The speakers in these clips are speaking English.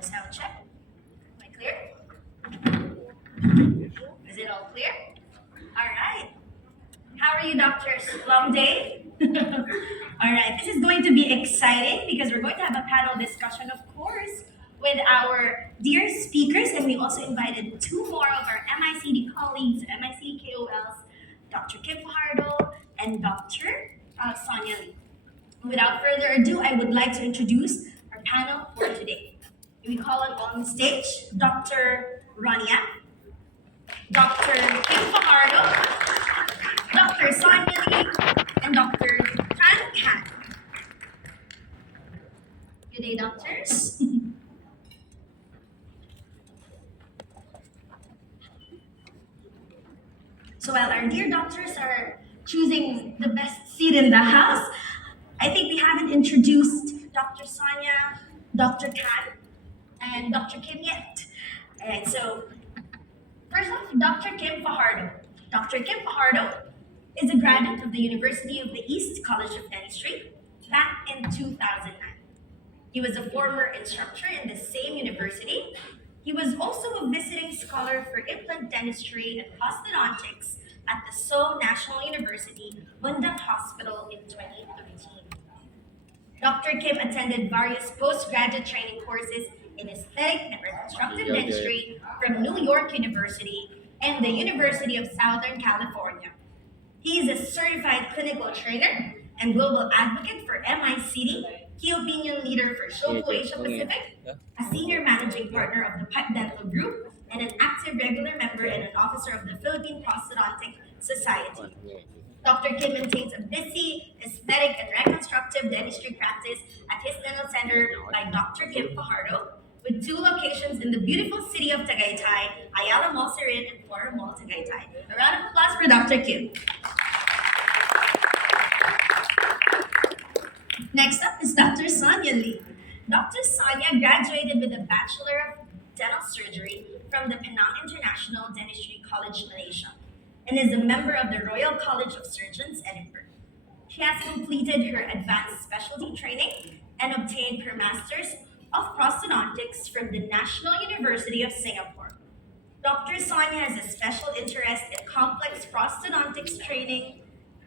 Sound check. Am I clear? Is it all clear? All right. How are you, doctors? Long day? All right. This is going to be exciting because we're going to have a panel discussion, of course, with our dear speakers, and we also invited two more of our MICD colleagues, MICD KOLs, Dr. Kim Fajardo and Dr. Sonia Lee. Without further ado, I would like to introduce our panel for today. We call on stage Dr. Rania, Dr. Kim Fajardo, Dr. Sonia Lee, and Dr. Tan Khan. Good day, doctors. So while our dear doctors are choosing the best seat in the house, I think we haven't introduced Dr. Sonia, Dr. Khan, and Dr. Kim yet. Alright, so first off, Dr. Kim Fajardo. Dr. Kim Fajardo is a graduate of the University of the East College of Dentistry back in 2009. He was a former instructor in the same university. He was also a visiting scholar for implant dentistry and prosthodontics at the Seoul National University, Bundang Hospital in 2013. Dr. Kim attended various postgraduate training courses in aesthetic and reconstructive dentistry from New York University and the University of Southern California. He is a certified clinical trainer and global advocate for MICD, key opinion leader for Shofu Asia Pacific, a senior managing partner of the Pipe Dental Group, and an active regular member and an officer of the Philippine Prosthodontic Society. Dr. Kim maintains a busy aesthetic and reconstructive dentistry practice at his dental center by Dr. Kim Fajardo, with two locations in the beautiful city of Tagaytay, Ayala Mall Sirin and Forum Mall Tagaytay. A round of applause for Dr. Kim. Next up is Dr. Sonia Lee. Dr. Sonia graduated with a Bachelor of Dental Surgery from the Penang International Dentistry College, Malaysia, and is a member of the Royal College of Surgeons, Edinburgh. She has completed her advanced specialty training and obtained her Master's of Prosthodontics from the National University of Singapore. Dr. Sonia has a special interest in complex prosthodontics training,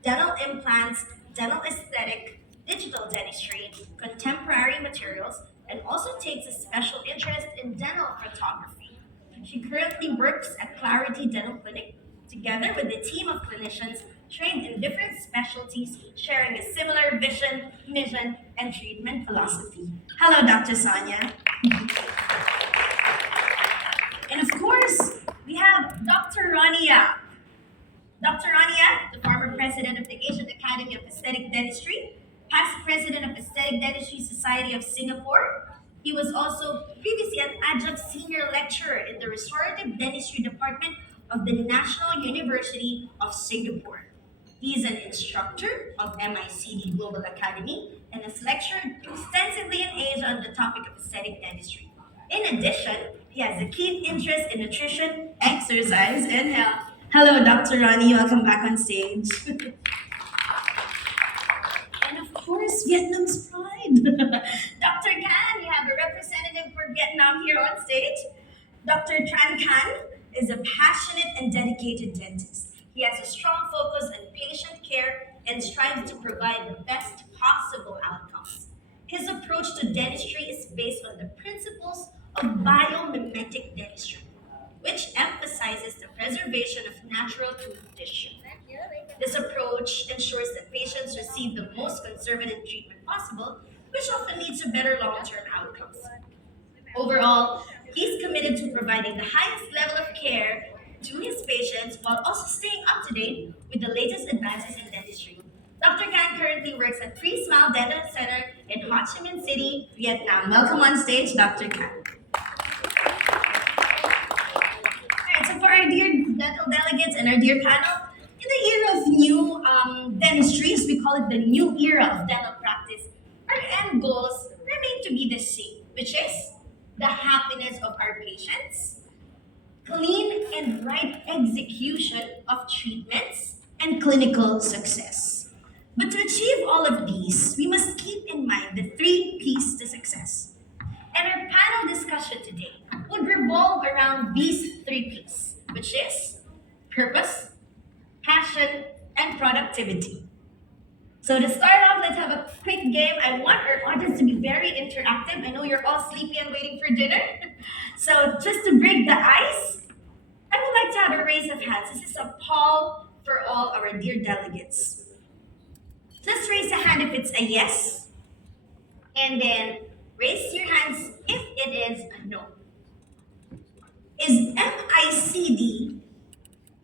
dental implants, dental aesthetic, digital dentistry, contemporary materials, and also takes a special interest in dental photography. She currently works at Clarity Dental Clinic together with a team of clinicians trained in different specialties, sharing a similar vision, mission, and treatment philosophy. Hello, Dr. Sonia. And of course, we have Dr. Rania. Dr. Rania, the former president of the Asian Academy of Aesthetic Dentistry, past president of Aesthetic Dentistry Society of Singapore. He was also previously an adjunct senior lecturer in the Restorative Dentistry Department of the National University of Singapore. He is an instructor of MICD Global Academy and has lectured extensively in Asia on the topic of aesthetic dentistry. In addition, he has a keen interest in nutrition, exercise, and health. Hello, Dr. Rani. Welcome back on stage. And of course, Vietnam's pride. Dr. Khan, you have a representative for Vietnam here on stage. Dr. Tan Khan is a passionate and dedicated dentist. He has a strong focus on patient care and strives to provide the best possible outcomes. His approach to dentistry is based on the principles of biomimetic dentistry, which emphasizes the preservation of natural tooth tissue. This approach ensures that patients receive the most conservative treatment possible, which often leads to better long-term outcomes. Overall, he's committed to providing the highest level of care to his patients while also staying up to date with the latest advances in dentistry. Dr. Khan currently works at Three Smile Dental Center in Ho Chi Minh City, Vietnam. Welcome on stage, Dr. Khan. Alright, so for our dear dental delegates and our dear panel, in the era of new dentistry, as we call it the new era of dental practice, our end goals remain to be the same, which is the happiness of our patients, clean and right execution of treatments, and clinical success. But to achieve all of these, we must keep in mind the three P's to success. And our panel discussion around these three P's, which is purpose, passion, and productivity. So to start off, let's have a quick game. I want our audience to be very interactive. I know you're all sleepy and waiting for dinner. So just to break the ice, I would like to have a raise of hands. This is a poll for all our dear delegates. Just raise a hand if it's a yes, and then raise your hands if it is a no. Is MICD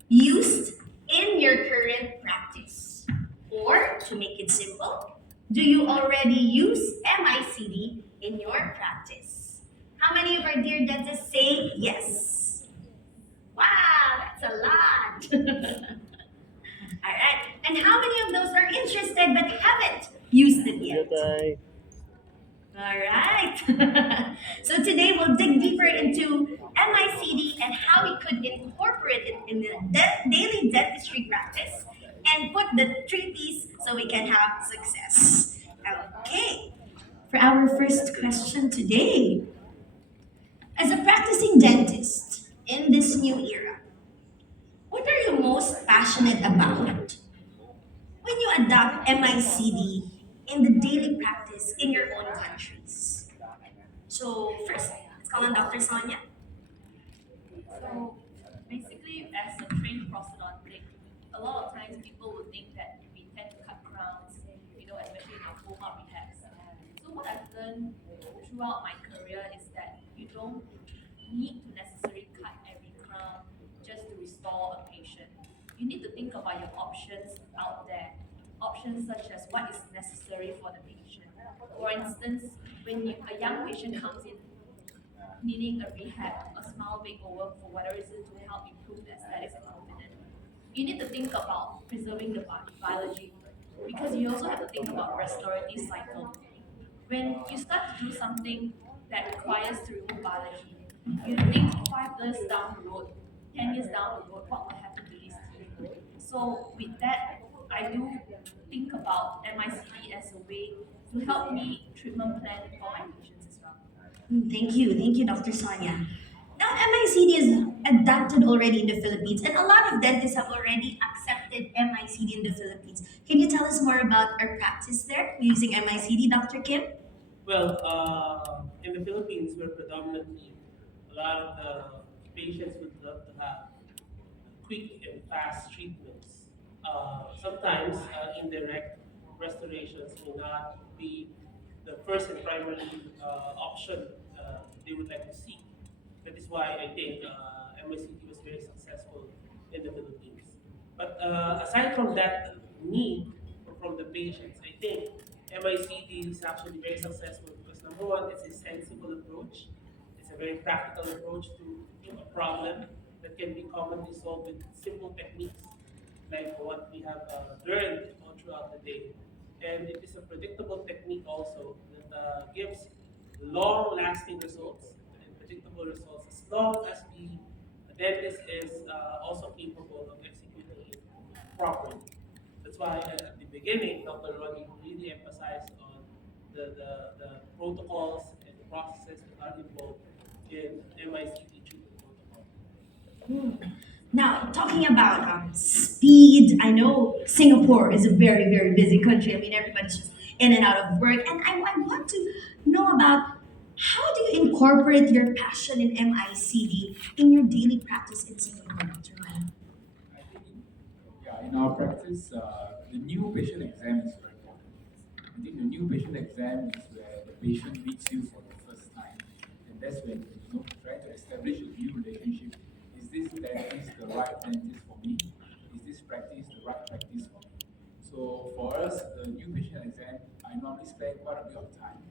used in your current practice? Or, to make it simple, do you already use MICD in your practice? How many of our dear dentists say yes? Wow, that's a lot. All right. And how many of those are interested but haven't used it yet? All right. So today we'll dig deeper into MICD and how we could incorporate it in the daily dentistry practice and put the three P's so we can have success. Okay. For our first question today, as a practicing dentist in this new era, what are you most passionate about when you adopt MICD in the daily practice in your own countries? So first, let's call on Dr. Sonia. So basically, as a trained prosthodontic, a lot of times people will think that we tend to cut crowns, especially in our full mouth rehabs. So what I've learned throughout my career is that you don't need to necessarily cut every crown just to restore a patient. You need to think about your options out there, options such as what is necessary for the patient. For instance, when a young patient comes in needing a rehab, a smile makeover for whatever reason to help improve the aesthetics and confidence, you need to think about preserving the biology because you also have to think about restorative cycle. When you start to do something that requires to remove biology, you think 5 years down the road, 10 years down the road, what will happen to these teeth? So with that, I do think about MICD as a way to help me treatment plan for my patients as well. Thank you, Dr. Sonia. Now, MICD is adapted already in the Philippines, and a lot of dentists have already accepted MICD in the Philippines. Can you tell us more about our practice there using MICD, Dr. Kim? Well, in the Philippines, we're predominantly a lot of the patients would love to have quick and fast treatments. Sometimes indirect restorations may not be the first and primary option they would like to seek. That is why I think MICT was very successful in the Philippines. But aside from that need from the patients, I think MICT is actually very successful because number one, it's a sensible approach. It's a very practical approach to a problem that can be commonly solved with simple techniques like what we have learned all throughout the day. And it is a predictable technique also that gives long-lasting results and predictable results as long as the dentist is also capable of executing it properly. That's why at the beginning, Dr. Ronnie really emphasized on the protocols and the processes that are involved in MICD treatment protocol. Now, talking about speed, I know Singapore is a very, very busy country. I mean, everybody's just in and out of work. And I want to know about how do you incorporate your passion in MICD in your daily practice in Singapore, Dr. Ryan? I think, in our practice, the new patient exam is very important. I think the new patient exam is where the patient meets you for the first time, and that's when trying to establish a new relationship. Is this dentist the right dentist for me? Is this practice the right practice for me? So for us, the new patient exam, I normally spend quite a bit of time,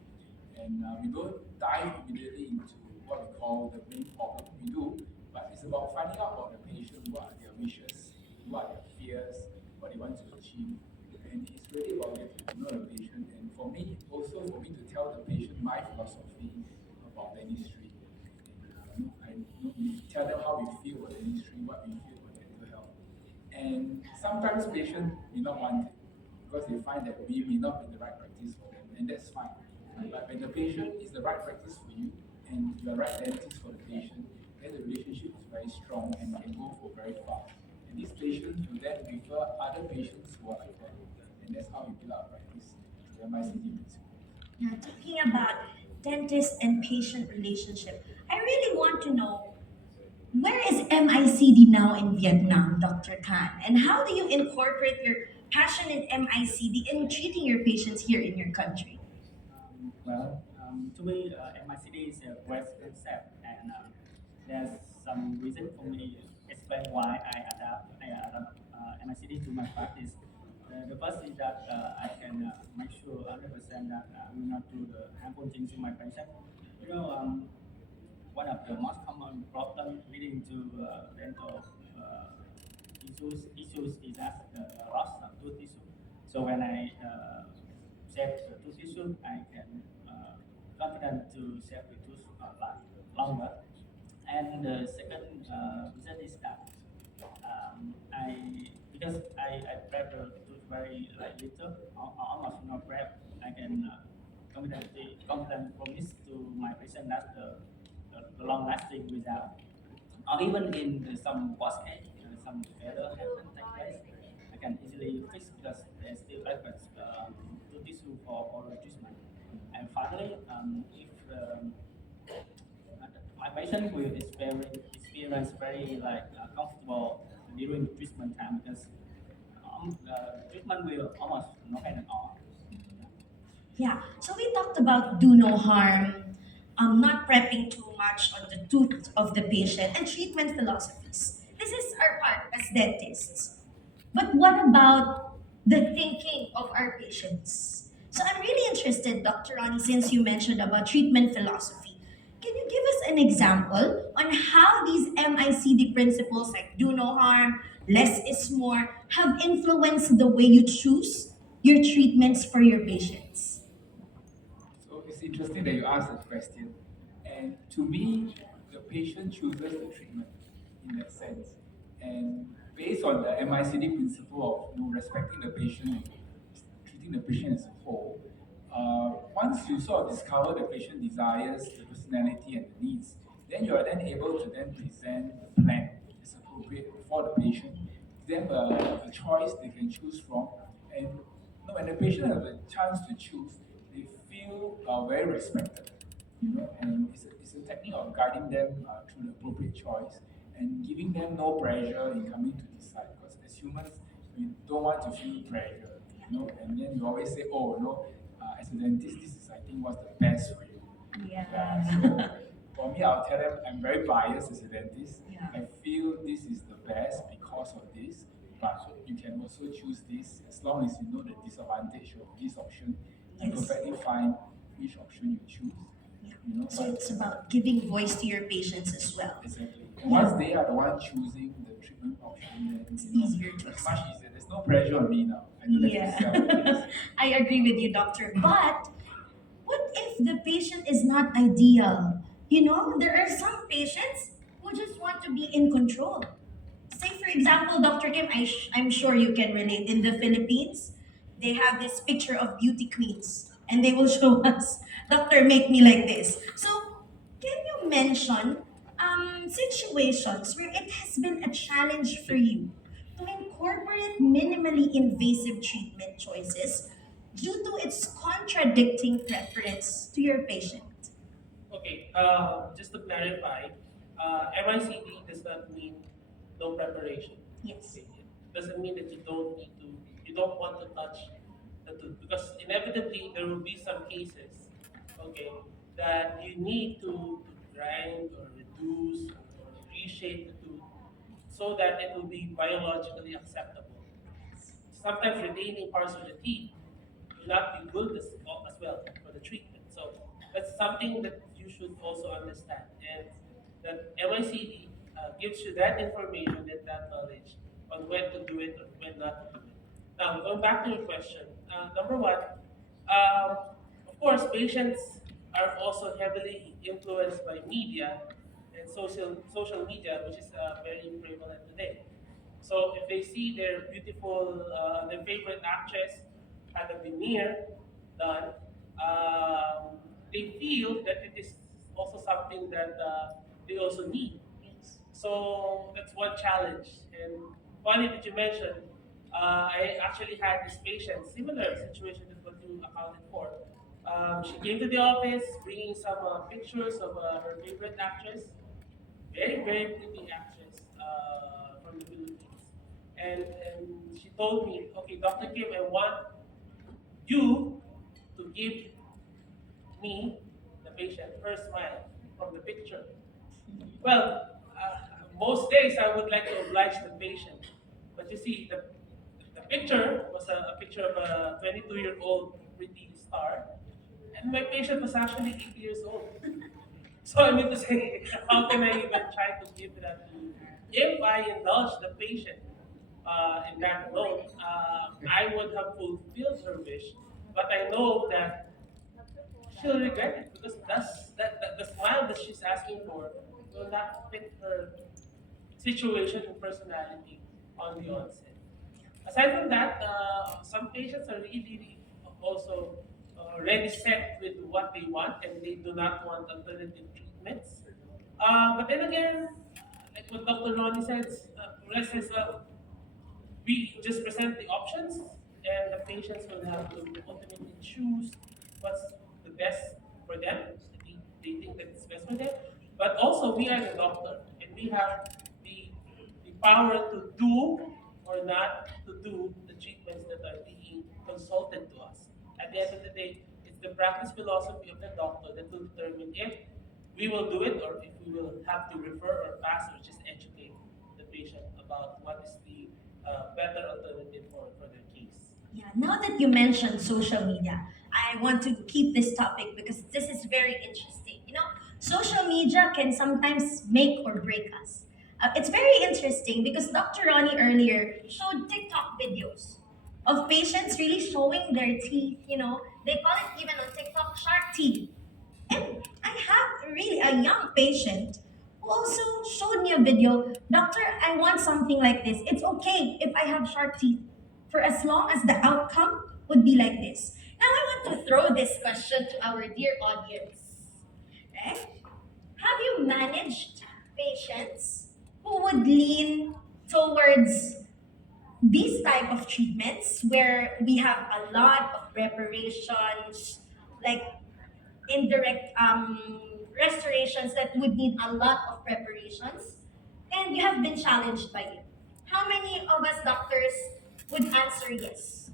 and we don't dive immediately into what we call the main problem. We do, but it's about finding out about the patient, what are their wishes, what are their fears, what they want to achieve. And it's really about getting to know the patient. And for me, also for me to tell the patient my philosophy about dentistry. And we tell them how we feel about dentistry, what we feel about dental health. And sometimes patients may not want it because they find that we may not be the right practice for them, and that's fine. But when the patient is the right practice for you and you are right dentist for the patient, then the relationship is very strong and can go for very far. And these patients will then refer other patients who are like that. And that's how we build our practice through MICD principles. Now, talking about dentist and patient relationship, I really want to know, where is MICD now in Vietnam, Dr. Khan? And how do you incorporate your passion in MICD in treating your patients here in your country? To me, MICD is a great concept, and there's some reason for me to explain why I adapt MICD to my practice. The first is that I can make sure 100% that I will not do the harmful things to my patient. You know, one of the most common problems leading to dental issues is that loss of tooth tissue. So when I save the tooth tissue, I can confident to save the tooth longer. And the second reason is that I because I prep the tooth very like little, almost no prep, I can confidently promise to my patient that the long lasting without, or even in some worst case, some error happen take place, I can easily fix because there's still efforts to tissue for oral treatment. And finally, if my patient will experience very like comfortable during the treatment time because treatment will almost no pain at all. Yeah, so we talked about do no harm, not prepping too much on the tooth of the patient, and treatment philosophies. This is our part as dentists. But what about the thinking of our patients? So I'm really interested, Dr. Ronnie, since you mentioned about treatment philosophy. Can you give us an example on how these MICD principles like do no harm, less is more have influenced the way you choose your treatments for your patients? So it's interesting that you asked that question. And to me, the patient chooses the treatment in that sense. And based on the MICD principle of respecting the patient and treating the patient as a whole, once you sort of discover the patient desires, the personality, and the needs, then you are then able to then present the plan that's appropriate for the patient. Give them a choice they can choose from, and when the patient has a chance to choose, they feel very respected. And it's a technique of guiding them through the appropriate choice and giving them no pressure in coming to decide. Because as humans, we don't want to feel pressure, and then you always say, oh, as a dentist, this is, I think, what's the best for you. Yeah, so for me, I'll tell them I'm very biased as a dentist. Yeah. I feel this is the best because of this, but you can also choose this as long as you know the disadvantage of this option. You Yes. perfectly fine which option you choose. So But it's about giving voice to your patients as well. exactly. And once they are the one choosing the treatment option, then It's easier to it's much easier. There's no pressure on me now. I don't have to sell the Yeah. case. I agree with you, doctor. But what if the patient is not ideal? There are some patients who just want to be in control. Say, for example, Dr. Kim, I'm sure you can relate. In the Philippines, they have this picture of beauty queens, and they will show us, Doctor, make me like this. So, can you mention situations where it has been a challenge for you to incorporate minimally invasive treatment choices due to its contradicting preference to your patient? Okay, just to clarify, MICD does not mean no preparation. Yes. Okay, it doesn't mean that you don't want to touch the tooth because inevitably there will be some cases, okay, that you need to grind or reduce or reshape the tooth so that it will be biologically acceptable. Sometimes retaining parts of the teeth will not be good as well for the treatment. So that's something that you should also understand. And that MICD gives you that information and that knowledge on when to do it or when not to do it. Now, going back to your question, number one, um, of course, patients are also heavily influenced by media and social media, which is very prevalent today. So if they see their favorite actress had a veneer done, they feel that it is also something that they also need. So that's one challenge. And funny that you mentioned, I actually had this patient, similar situation that what you accounted for. She came to the office bringing some pictures of her favorite actress, very, very pretty actress from the Philippines. And she told me, okay, Dr. Kim, I want you to give me, the patient, her smile from the picture. Well, most days I would like to oblige the patient, but you see, the picture was a picture of a 22-year-old pretty star, and my patient was actually 80 years old. So I mean to say, how can I even try to give that to? If I indulge the patient in that alone, I would have fulfilled her wish, but I know that she'll regret it because the smile that she's asking for will not fit her situation and personality on the onset. Aside from that, some patients are really also already set with what they want and they do not want alternative treatments. But then again, like what Dr. Ronnie says, rest is we just present the options and the patients will have to ultimately choose what's the best for them. They think that it's best for them. But also we are the doctor and we have the power to do or not to do the treatments that are being consulted to us. At the end of the day, it's the practice philosophy of the doctor that will determine if we will do it or if we will have to refer or pass or just educate the patient about what is the better alternative for their case. Yeah, now that you mentioned social media, I want to keep this topic because this is very interesting. Social media can sometimes make or break us. It's very interesting because Dr. Ronnie earlier showed TikTok videos of patients really showing their teeth. They call it even on TikTok shark teeth. And I have really a young patient who also showed me a video. Doctor, I want something like this. It's okay if I have sharp teeth, for as long as the outcome would be like this. Now I want to throw this question to our dear audience. Okay? Have you managed patients who would lean towards these type of treatments where we have a lot of preparations, like indirect restorations that would need a lot of preparations, and you have been challenged by it? How many of us doctors would answer yes?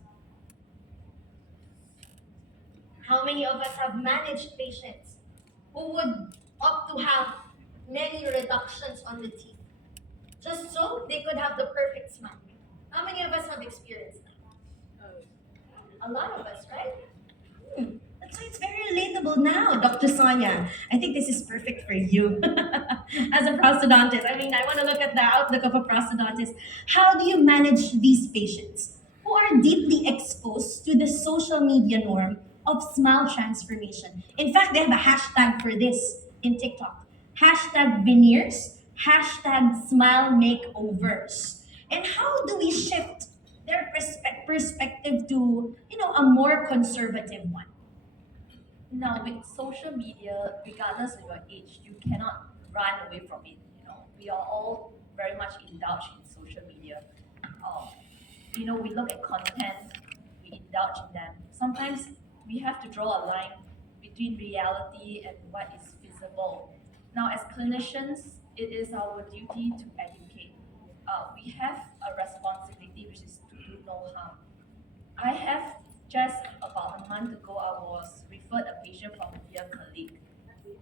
How many of us have managed patients who would opt to have many reductions on the teeth just so they could have the perfect smile? How many of us have experienced that? A lot of us, right? That's why it's very relatable now, Dr. Sonia. I think this is perfect for you as a prosthodontist. I mean, I want to look at the outlook of a prosthodontist. How do you manage these patients who are deeply exposed to the social media norm of smile transformation? In fact, they have a hashtag for this in TikTok. Hashtag veneers, hashtag smile makeovers. And how do we shift their perspective to, a more conservative one? Now, with social media, regardless of your age, you cannot run away from it. We are all very much indulged in social media. Um, we look at content, we indulge in them. Sometimes we have to draw a line between reality and what is visible. Now, as clinicians, it is our duty to educate. We have a responsibility, which is to do no harm. I have just about a month ago, I was referred a patient from a dear colleague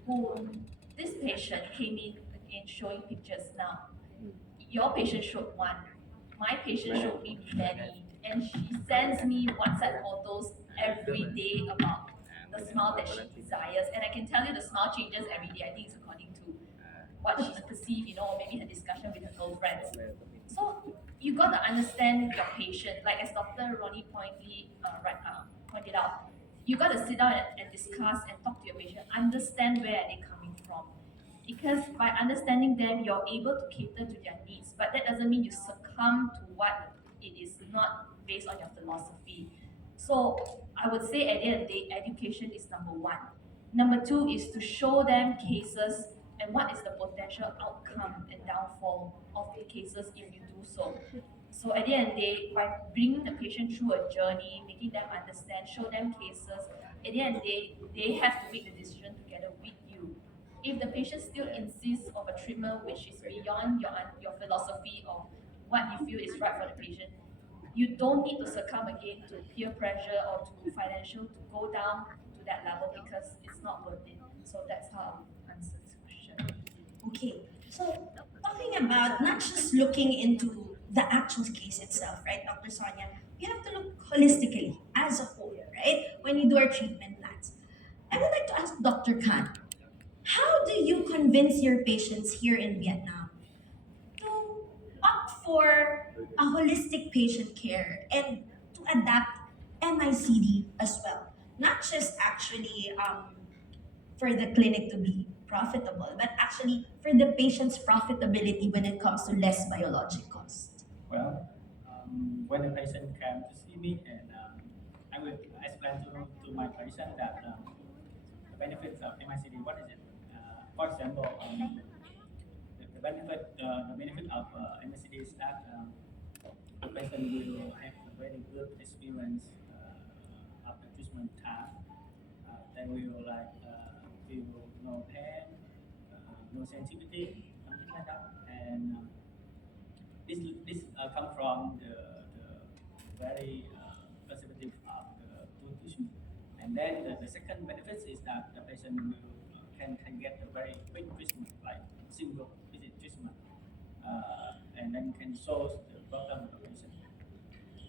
who this patient came in again showing pictures now. Your patient showed one, my patient showed me many, and she sends me WhatsApp photos every day about the smile that she desires. And I can tell you the smile changes every day. I think it's according to what she's perceived, or maybe her discussion with her girlfriends. So you got to understand your patient, like as Dr. Ronnie pointed out. You got to sit down and discuss and talk to your patient, understand where are they coming from. Because by understanding them, you're able to cater to their needs. But that doesn't mean you succumb to what it is not based on your philosophy. So I would say at the end of the day, education is number one. Number two is to show them cases and what is the potential outcome and downfall of the cases if you do so. So at the end of the day, by bringing the patient through a journey, making them understand, show them cases, at the end of the day, they have to make the decision together with you. If the patient still insists of a treatment which is beyond your philosophy of what you feel is right for the patient, you don't need to succumb again to peer pressure or to financial to go down to that level because it's not worth it. So that's how I answer this question. Okay, so talking about not just looking into the actual case itself, right, Dr. Sonia, we have to look holistically as a whole, right, when we do our treatment plans. I would like to ask Dr. Khan, how do you convince your patients here in Vietnam to opt for a holistic patient care and to adapt MICD as well? Not just actually for the clinic to be profitable, but actually for the patient's profitability when it comes to less biologic cost. Well, when a patient came to see me, and I will explain to my patient that the benefits of MICD. What is it? For example, the benefit of MICD is that the patient will have a very good experience of the treatment time. They will feel no pain, no sensitivity, something like that, and this come from the very perspective of the tooth tissue. And then the second benefit is that the patient will can get a very quick treatment, like single visit treatment, and then can solve the problem of the patient.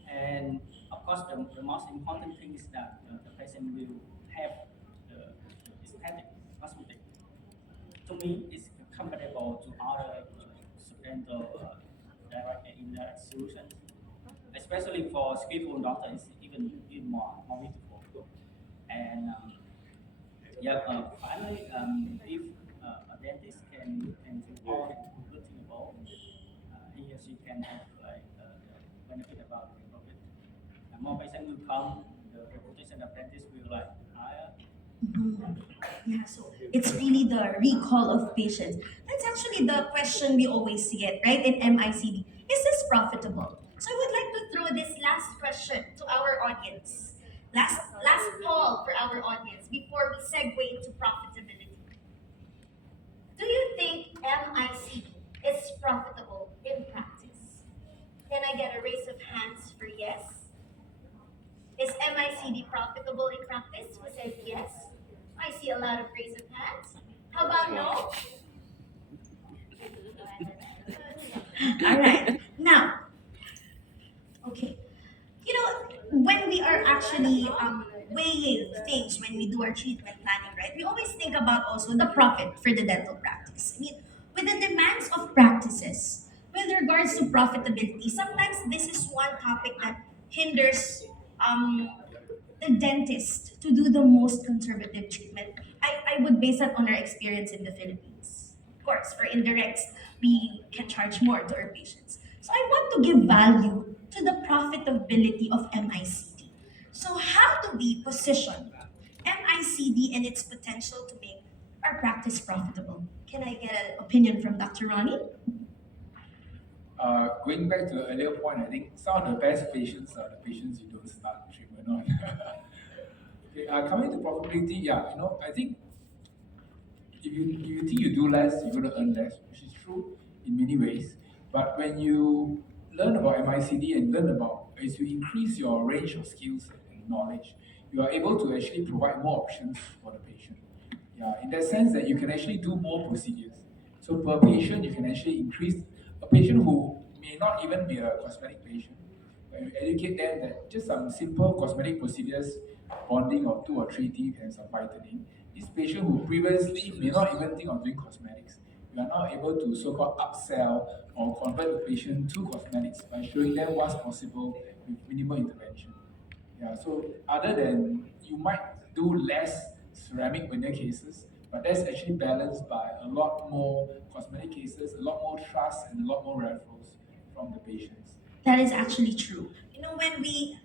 And of course, the most important thing is that the patient will have the aesthetic cosmetic. To me, it's comparable to other dental direct and indirect solutions, especially for skillful doctors, even more beautiful. And finally, if a dentist can do all good thing about, he or she can have the benefit about the profit. And more patients will come, the reputation of dentist will higher. Mhm. Yeah, so it's really the recall of patients. That's actually the question we always get, right, in MICD. Is this profitable? So I would like to throw this last question to our audience. Last call for our audience before we segue into profitability. Do you think MICD is profitable in practice? Can I get a raise of hands for yes? Is MICD profitable in practice? Who says yes? I see a lot of raise of hands. How about no? All right. Now, okay. You know, when we are actually weighing things when we do our treatment planning, right? We always think about also the profit for the dental practice. I mean, with the demands of practices, with regards to profitability, sometimes this is one topic that hinders um, the dentist to do the most conservative treatment. I would base that on our experience in the Philippines. Of course, for indirects, we can charge more to our patients. So I want to give value to the profitability of MICD. So how do we position MICD and its potential to make our practice profitable? Can I get an opinion from Dr. Ronnie? Going back to the earlier point, I think some of the best patients are the patients you don't start treatment on. Okay, coming to profitability, yeah, I think if you think you do less, you're going to earn less, which is true in many ways. But when you learn about MICD and learn about, as you increase your range of skills and knowledge, you are able to actually provide more options for the patient. Yeah, in that sense that you can actually do more procedures. So per patient, you can actually increase a patient who may not even be a cosmetic patient. When you educate them that just some simple cosmetic procedures, bonding of 2 or 3 teeth and some whitening, this patient who previously may not even think of doing cosmetics, we are now able to so-called upsell or convert the patient to cosmetics by showing them what's possible with minimal intervention. Yeah, so other than you might do less ceramic veneer cases, but that's actually balanced by a lot more cosmetic cases, a lot more trust, and a lot more referrals from the patients. That is actually true. You know, when we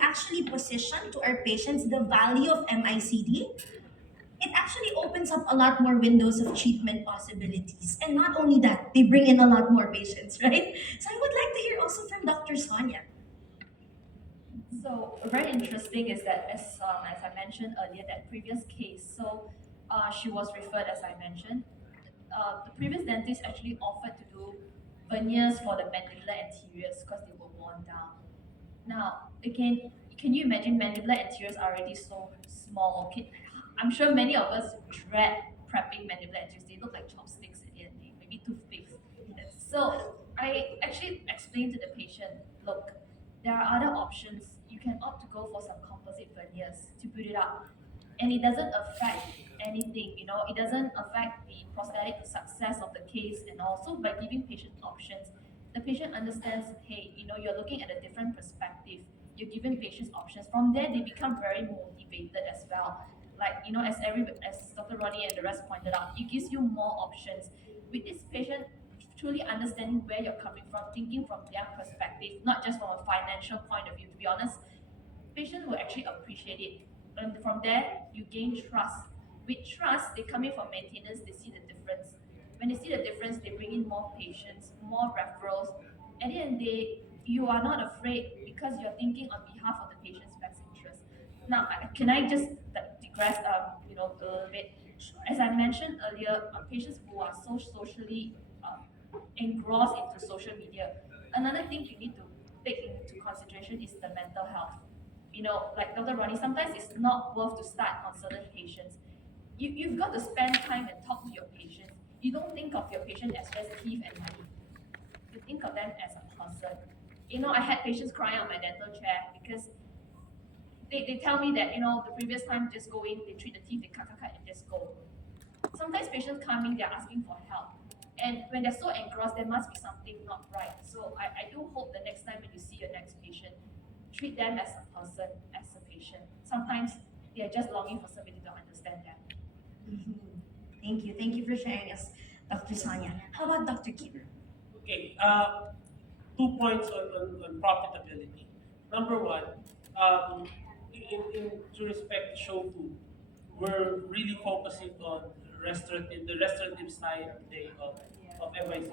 actually position to our patients the value of MICD, it actually opens up a lot more windows of treatment possibilities. And not only that, they bring in a lot more patients, right? So I would like to hear also from Dr. Sonia. So very interesting is that as I mentioned earlier, that previous case. So she was referred, as I mentioned. The previous dentist actually offered to do veneers for the mandibular anteriors because they were worn down. Now, again, can you imagine mandibular anteriors are already so small? Okay, I'm sure many of us dread prepping mandibular anteriors. They look like chopsticks at the end, maybe toothpicks. So I actually explained to the patient, look, there are other options. You can opt to go for some composite veneers to build it up. And it doesn't affect anything, it doesn't affect the prosthetic success of the case. And also by giving patient options, the patient understands, hey, you're looking at a different perspective. You're giving patients options. From there, they become very motivated as well. Like, as Dr. Ronnie and the rest pointed out, it gives you more options. With this patient truly understanding where you're coming from, thinking from their perspective, not just from a financial point of view. To be honest, patients will actually appreciate it. And from there, you gain trust. With trust, they come in for maintenance, they see the difference. When they see the difference, they bring in more patients, more referrals. At the end of the day, you are not afraid because you're thinking on behalf of the patient's best interest. Now, can I just digress, a little bit? As I mentioned earlier, patients who are so socially engrossed into social media, another thing you need to take into consideration is the mental health. Like Dr. Ronnie, sometimes it's not worth to start on certain patients. You've got to spend time and talk to your patients. You don't think of your patient as just teeth and money. You think of them as a person. I had patients crying on my dental chair because they tell me that, the previous time just go in, they treat the teeth, they cut, and just go. Sometimes patients come in, they're asking for help. And when they're so engrossed, there must be something not right. So I do hope the next time when you see your next patient, treat them as a person, as a patient. Sometimes they are just longing for somebody to understand them. Mhm. Thank you. Thank you for sharing us, Dr. Sonia. How about Dr. Kim? Okay, 2 points on profitability. Number one, to respect show food, we're really focusing on the restorative side today of MICD.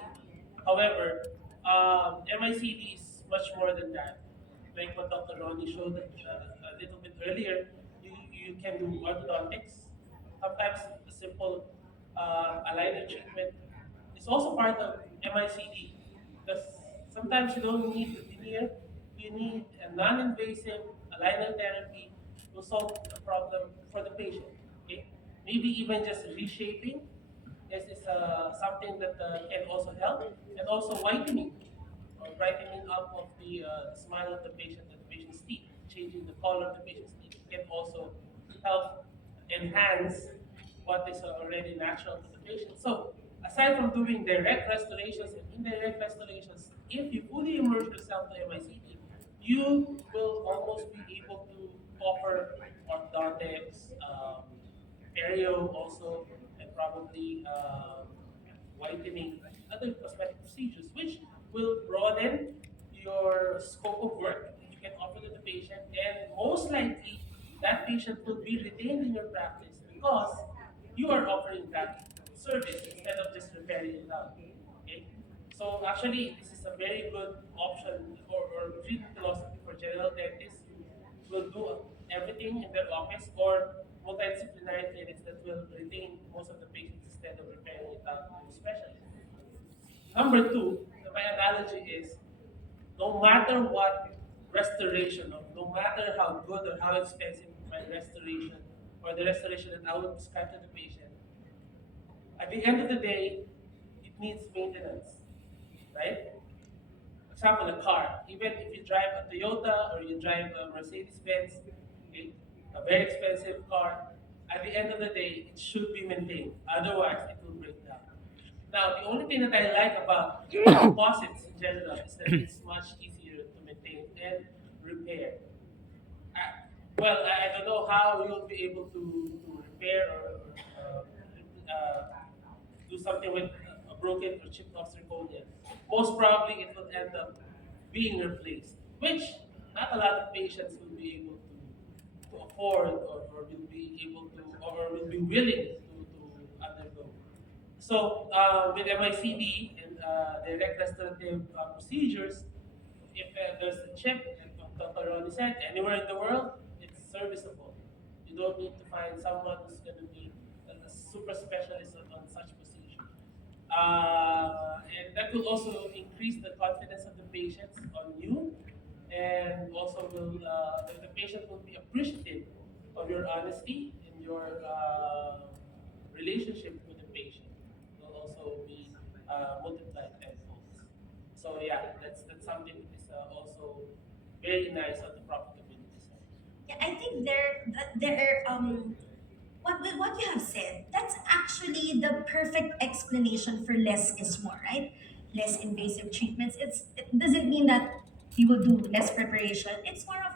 However, MICD is much more than that. Like what Dr. Ronnie showed a little bit earlier, you can do orthodontics. Sometimes a simple aligner treatment is also part of MICD because sometimes you don't need the veneer, you need a non-invasive aligner therapy to solve the problem for the patient. Okay? Maybe even just reshaping is something that can also help, and also whitening or brightening up of the smile of the patient and the patient's teeth, changing the color of the patient's teeth can also help enhance what is already natural to the patient. So, aside from doing direct restorations and indirect restorations, if you fully immerse yourself to MICD, you will almost be able to offer orthodontics, perio also, and probably whitening, other cosmetic procedures, which will broaden your scope of work that you can offer to the patient, and most likely that patient will be retained in your practice because you are offering that service instead of just repairing it out. Okay? So actually, this is a very good option or treatment philosophy for general dentists who will do everything in their office, or multidisciplinary clinics that will retain most of the patients instead of repairing it out to specialists. Number two, my analogy is no matter what restoration, or no matter how good or how expensive my restoration or the restoration that I would prescribe to the patient, at the end of the day, it needs maintenance, right? For example, a car. Even if you drive a Toyota or you drive a Mercedes Benz, okay, a very expensive car, at the end of the day, it should be maintained. Otherwise, it will break down. Now, the only thing that I like about composites in general is that it's much easier to maintain and repair. I don't know how you'll be able to repair or do something with a broken or chipped off zirconia. Most probably, it will end up being replaced, which not a lot of patients will be able to afford or will be able to or will be willing to undergo. So with MICD and direct restorative procedures, if there's a chip, like what Dr. Ronnie said, anywhere in the world, it's serviceable. You don't need to find someone who's going to be a super specialist on such procedure. And that will also increase the confidence of the patients on you, and also will the patient will be appreciative of your honesty and your relationship with the patient will also be multiplied tenfold. So yeah, that's something that is also very nice on the profitability side. Yeah, I think what you have said, that's actually the perfect explanation for less is more, right? Less invasive treatments. It doesn't mean that you will do less preparation. It's more of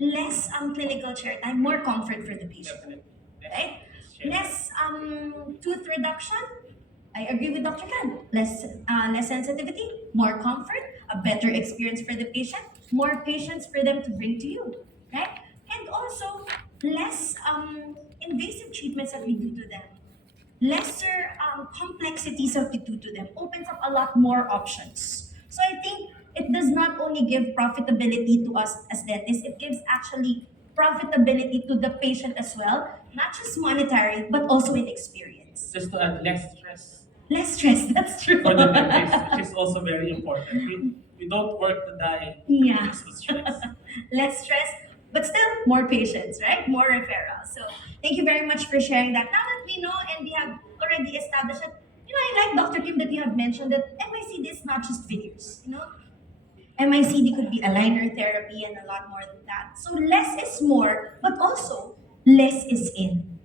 less clinical chair time, more comfort for the patient, Definitely. right? Share. Less tooth reduction. I agree with Dr. Khan. Less sensitivity, more comfort, a better experience for the patient, more patients for them to bring to you, right? And also less invasive treatments that we do to them, lesser complexities that we do to them, opens up a lot more options. So I think it does not only give profitability to us as dentists, it gives actually profitability to the patient as well, not just monetary, but also in experience. Just to add less stress Less stress, that's true. for the dentist, which is also very important. We don't work to die Yeah. just with stress. Less stress, but still more patients, right? More referrals. So thank you very much for sharing that. Now that we know and we have already established it, I like Dr. Kim that you have mentioned that MICD is not just figures. MICD could be aligner therapy and a lot more than that. So less is more, but also less is in.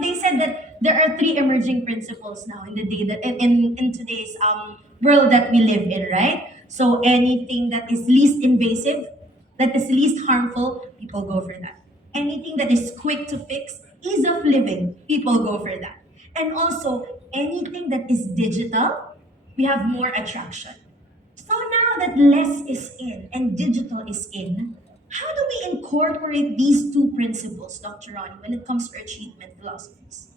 They said that there are three emerging principles now in the day that in today's world that we live in, right? So anything that is least invasive, that is least harmful, people go for that. Anything that is quick to fix, ease of living, people go for that. And also anything that is digital, we have more attraction. So now that less is in and digital is in, how do we incorporate these two principles, Dr. Ronnie, when it comes to our treatment philosophies?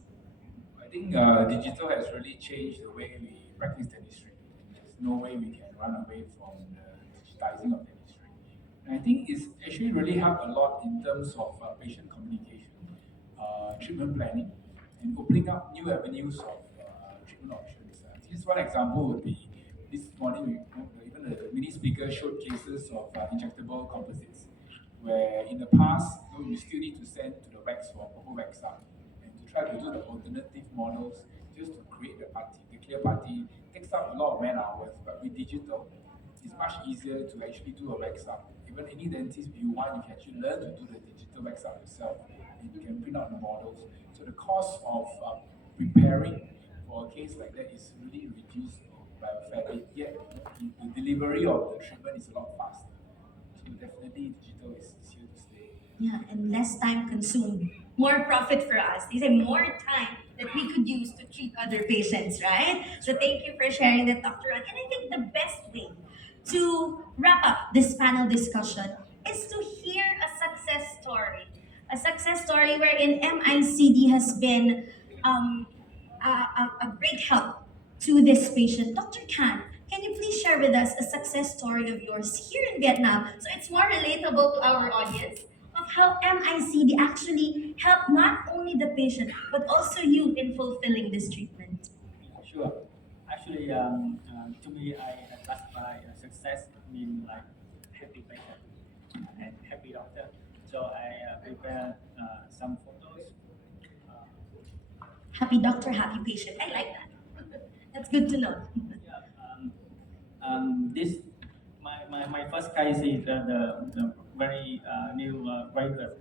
I think digital has really changed the way we practice dentistry. There's no way we can run away from the digitizing of dentistry. And I think it's actually really helped a lot in terms of patient communication, treatment planning, and opening up new avenues of treatment options. Just one example would be this morning, even the mini speaker showed cases of injectable composites, where in the past, you still need to send to the wax for proper wax up, and to try to do the alternative models just to create the clear putty takes up a lot of man hours. But with digital, it's much easier to actually do a wax up. Even any dentist you want, you can actually learn to do the digital wax up yourself, and you can print out the models. So the cost of preparing for a case like that is really reduced by a fair bit. Yet the delivery of the treatment is a lot faster. So definitely digital is here to stay. Yeah, and less time consumed. More profit for us. They say more time that we could use to treat other patients, right? So thank you for sharing that, Dr. Ron. And I think the best way to wrap up this panel discussion is to hear a success story. A success story wherein MICD has been a great help to this patient. Dr. Khan, can you please share with us a success story of yours here in Vietnam so it's more relatable to our audience of how MICD actually helped not only the patient but also you in fulfilling this treatment? Sure. Actually, to me, I classify success mean like happy patient and happy doctor. So I prepare some photos. Happy doctor, happy patient. I like that. That's good to know. Yeah, this my first case is the very new graduate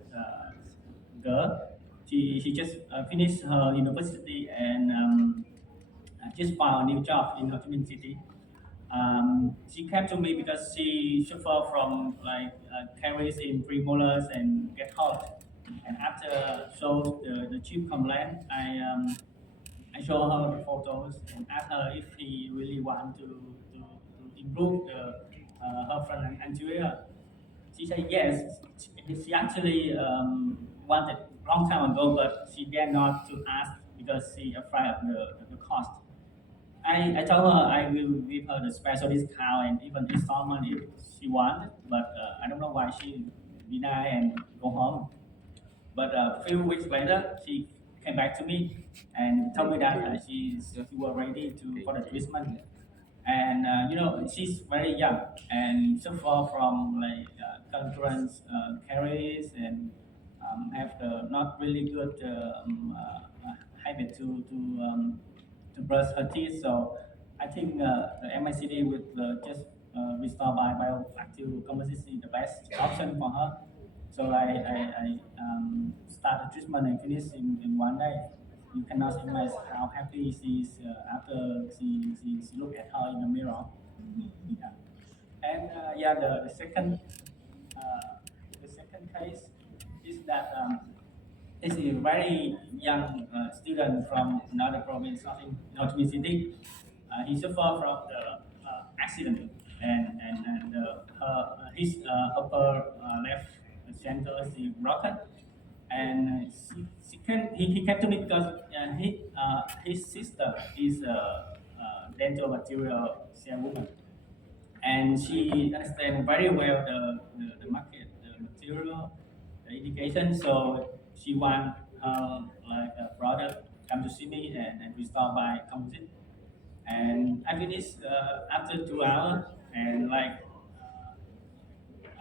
girl. She just finished her university and just found a new job in Ho Chi Minh City. She came to me because she suffered from like caries in premolars and get hot. And after show the chief complaint, I show her the photos and ask her if he really want to improve her front and anterior. She said yes. She actually wanted long time ago, but she dare not to ask because she afraid of the cost. I told her I will give her the special discount and even installment if she wants, but I don't know why she deny and go home. But a few weeks later, she came back to me and told me that she was ready to for the treatment. And she's very young and suffer from like concurrent caries and have the not really good habit to brush her teeth. So I think the MICD with just restore by bioactive composition is the best option for her. So I start the treatment and finish in one day. You cannot imagine how happy she is after she look at her in the mirror. Yeah. And yeah, the second case is that is a very young student from another province, not MiCD. He suffered from the accident, and his upper left center is broken, and he came to me because his sister is a dental material saleswoman, and she understands very well the market, the material, the indication. So she want like a product come to see me and restore by composite. And I finished after 2 hours, and like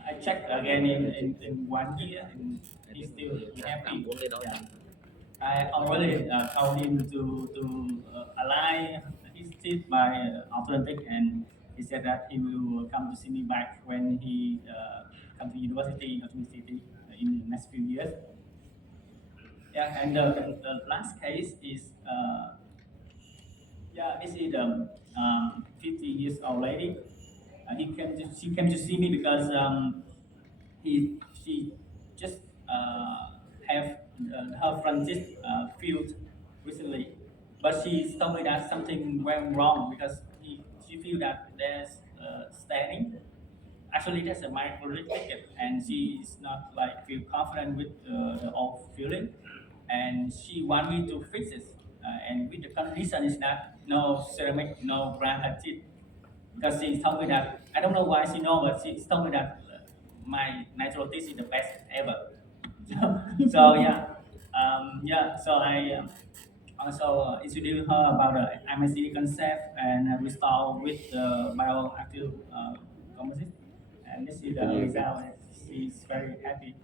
I checked again in 1 year, and he's still happy. Yeah. I already told him to align his teeth by orthodontic, and he said that he will come to see me back when he come to university of City in the next few years. Yeah, and the last case is yeah, this is the 50 years old lady. She came to see me because she just have her front teeth filled recently, but she told me that something went wrong because she feel that there's staining. Actually, that's a microlytic ticket, and she is not like feel confident with the old feeling, and she want me to fix it. And with the condition is that no ceramic, no brand teeth, because she told me that I don't know why she know, but she told me that my natural teeth is the best ever. So yeah, yeah. So I also introduced her about the MICD concept and we start with the bioactive composite, and this is the result. She's very happy.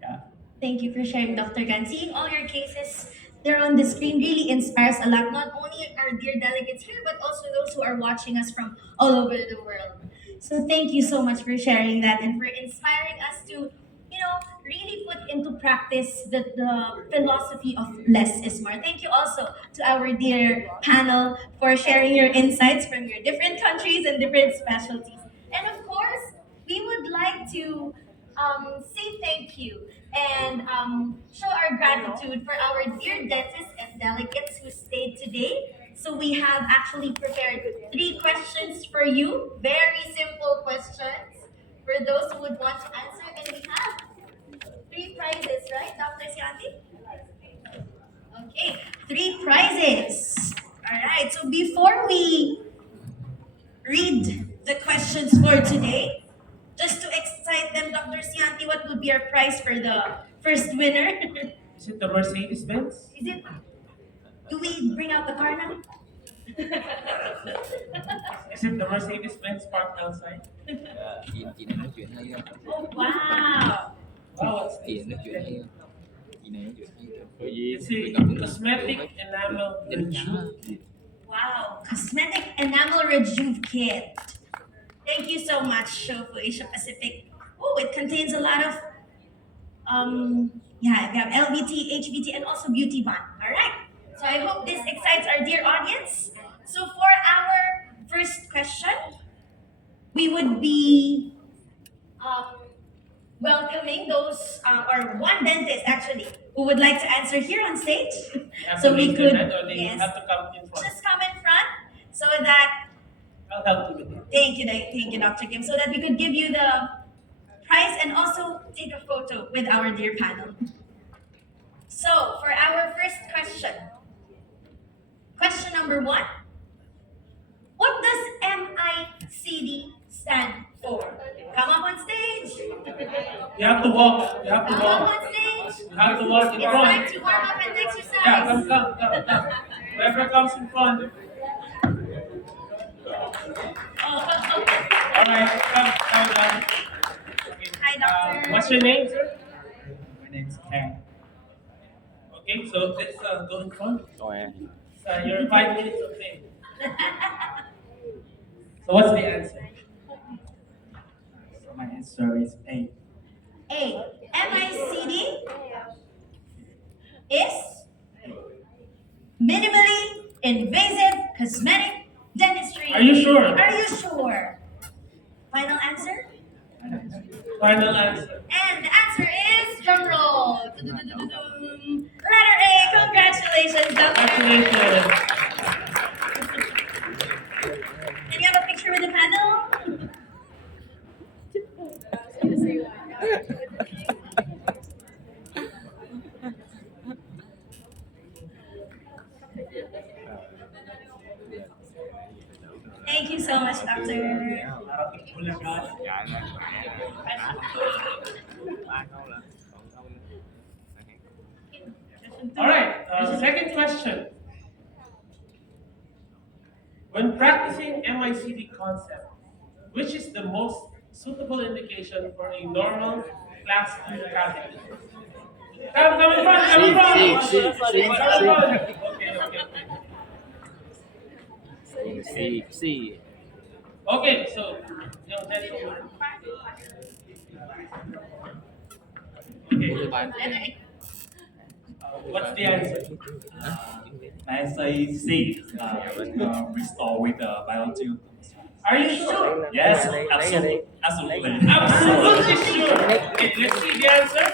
Yeah. Thank you for sharing, Dr. Gan. Seeing all your cases there on the screen really inspires a lot, not only our dear delegates here, but also those who are watching us from all over the world. So thank you so much for sharing that and for inspiring us to, really put into practice the philosophy of less is more. Thank you also to our dear panel for sharing your insights from your different countries and different specialties. And of course, we would like to say thank you and show our gratitude for our dear dentists and delegates who stayed today. So we have actually prepared 3 questions for you, very simple questions for those who would want to answer. And we have 3 prizes, right, Dr. Sianti? Okay, 3 prizes. All right, so before we read the questions for today, just to excite them, Dr. Sianti, what would be our prize for the first winner? Is it the Mercedes Benz? Is it? Do we bring out the car now? Is it the Mercedes Benz parked outside? Chị này nói chuyện hay không? Oh, wow. Wow, what's Chị this? này nói chuyện hay không? Chị này nói chuyện hay không? Bởi It's a cosmetic enamel rejuve. Wow, cosmetic enamel rejuve kit. Thank you so much, Shofu Asia Pacific. Oh, it contains a lot of yeah, we have LVT, HVT, and also beauty bond. All right. So I hope this excites our dear audience. So for our first question, we would be welcoming those or one dentist actually who would like to answer here on stage. Have So to we raise could their hand or they yes, have to come in front. just come in front so that I'll help you with that. thank you, Dr. Kim, so that we could give you the prize and also take a photo with our dear panel. So, for our first question, question number 1. What does MiCD stand for? Come up on stage. You have to walk. You have to Come up walk. on stage. You have to walk in It's time front. to warm up and Yeah, come, exercise. come. Whoever comes in front. All right, come down. Hi, doctor. What's your name, sir? My name is Ken. Okay, so let's go in front. Rồi. Your 5 minutes of fame. So what's the answer? So my answer is A. A. MiCD is minimally invasive cosmetic dentistry. Are you sure? Are you sure? Final answer? Final answer. And the answer is drum roll. Letter A. Congratulations, doctor. Congratulations. Can you have a picture with the panel? Thank you so much, doctor. Dạ là ba câu là còn câu nữa. All right, second question. When practicing MiCD concept, which is the most suitable indication for a normal class 2 cavity? Come in front, come in front. See. Okay. Okay, so, young gentleman. Okay, Letter A. what's the answer? I say C. Restore with biological. Are you sure? Yes, absolutely. Absolutely. Absolutely sure. Okay, let's see the answer.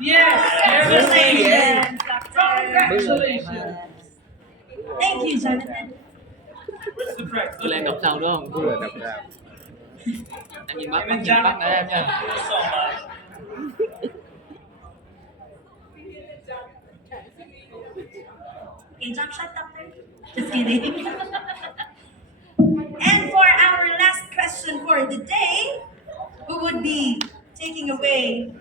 Yes, Congratulations, doctor. Congratulations. Thank you, Jonathan. Where's the correct? Cô Lan đọc sau đúng không? Cô Lan đọc ra. Em nhìn mắt nữa em nha. Okay, jump shot, doctor. Just kidding. And for our last question for the day, who would be taking away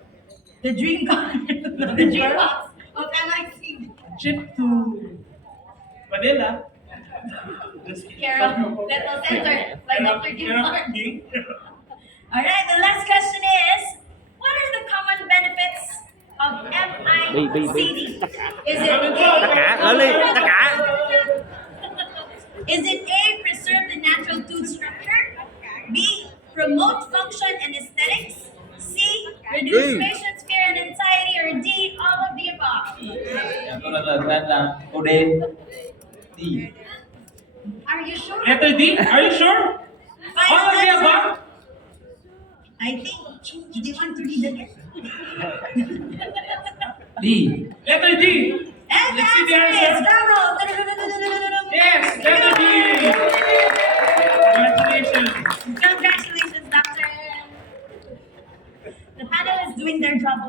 the dream car, the dream box of MIC? Trip to Manila. Just kidding. Carol, Little Center, like Dr. Carol Gilmore. King. All right, the last question is, what are the common benefits of MICD? Is it Tất cả, lớn đi, tất cả. Is it A, preserve the natural tooth structure? B, promote function and aesthetics? C, reduce patients' fear and anxiety? Or D, all of the above? Câu trả lời của anh là câu D. D. Are you sure? Letter D, are you sure? Final All of the answer? above? I think. Do you want to read again? D. Letter D. And the Let's see the answer is answer. drum roll. Yes, letter D. Congratulations. Congratulations, doctor. The panel is doing their job.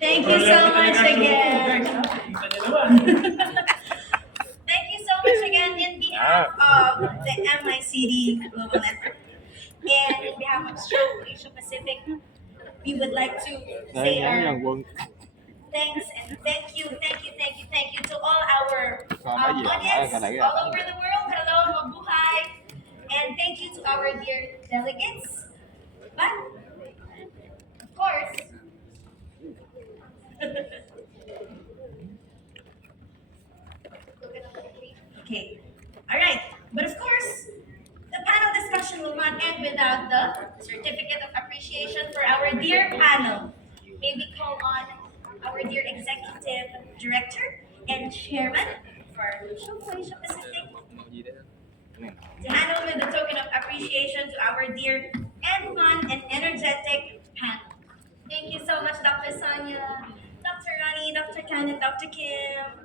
Thank you so much again. Thank you so much again in behalf of the MICD Global Network. And in behalf of Strong Asia Pacific, we would like to say our thanks and thank you to all our audience all over the world. Hello, mabuhay. And thank you to our dear delegates. But, of course, okay. All right. But of course, the panel discussion will not end without the certificate of appreciation for our dear panel. May we call on our dear executive director and chairman for Asia Pacific to handle with the token of appreciation to our dear and fun and energetic panel. Thank you so much, Dr. Sonia, Dr. Rani, Dr. Ken, and Dr. Kim.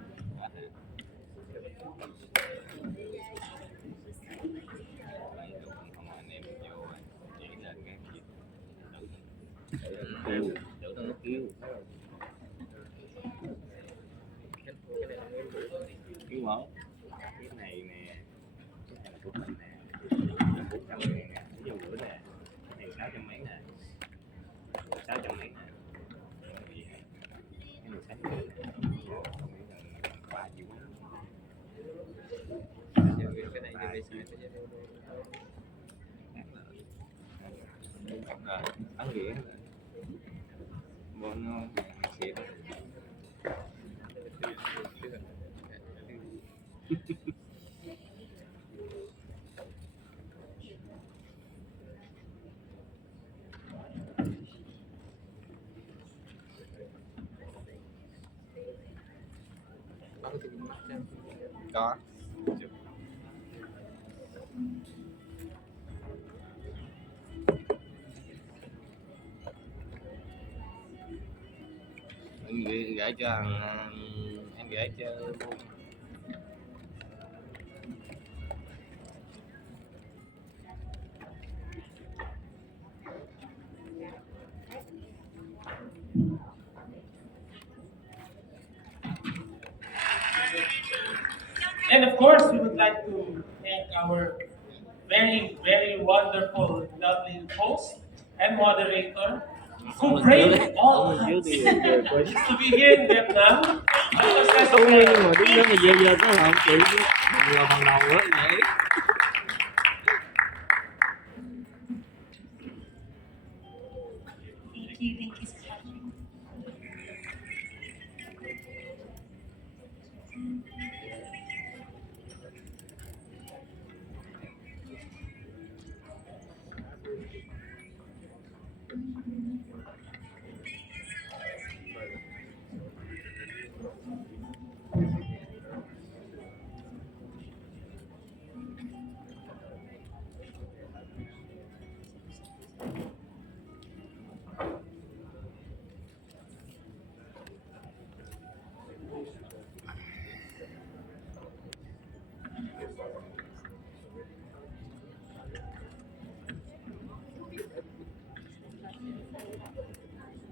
kêu tưởng đâu nó kêu cái món cái này nè cái này là của mình nè 400.000 nè cái dầu bữa nè cái này 600 mấy nè 600 mấy nè cái này 600 mấy nè 3 triệu mấy cái này ăn ghẻ ngon ngon xịn có anh gửi cho em gửi cho And of course, we would like to thank our very, very wonderful, lovely host and moderator who braved all odds thì to be here in Vietnam. không nghe nhưng mà đúng đó mà giờ có làm chị là phần đầu đó vậy Thank you so much.